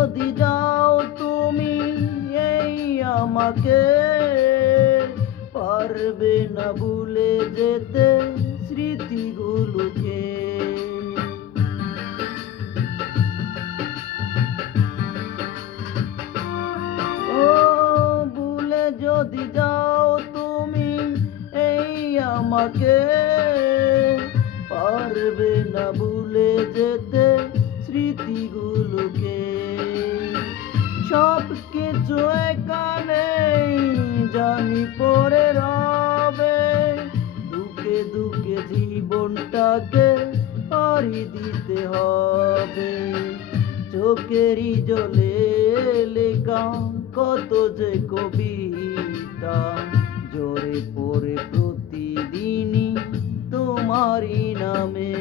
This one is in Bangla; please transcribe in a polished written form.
যদি যাও তুমি এই আমাকে, পারবে না ভুলে যেতে স্মৃতিগুলোকে। ও ভুলে যদি যাও তুমি এই আমাকে, পারবে না ভুলে যেতে স্মৃতিগুলোকে। সব কিছু এখানে জানি পড়ে রবে, দুঃখে দুঃখে জীবনটাকে পাড়ি দিতে হবে। চোখেরই জলে লেখা কত যে কবিতা, জোরে পড়ে প্রতিদিনই তোমারই নামে।